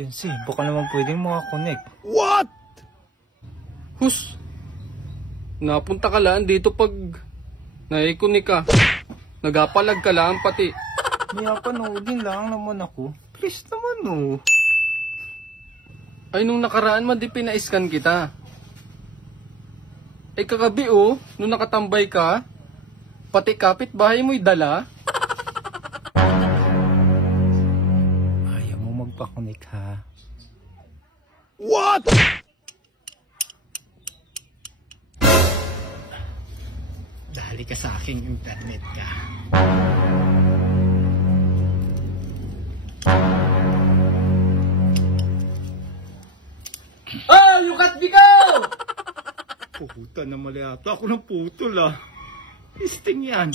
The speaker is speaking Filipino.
Yan baka naman pwedeng makakonect. What? Hus! Napunta ka lang dito pag naikunik ka. Nagapalag ka lang pati. May panoodin lang naman ako. Please naman oh. Ay nung nakaraan man di pina-scan kita. Ay kagabi oh, nung nakatambay ka, pati kapitbahay mo'y dala. Ayaw mo magpakonect ha. What? Dali ka sa aking internet ka. Oh, you got me go! Puta na mali ata. Ako ng putol ah. Isting yan.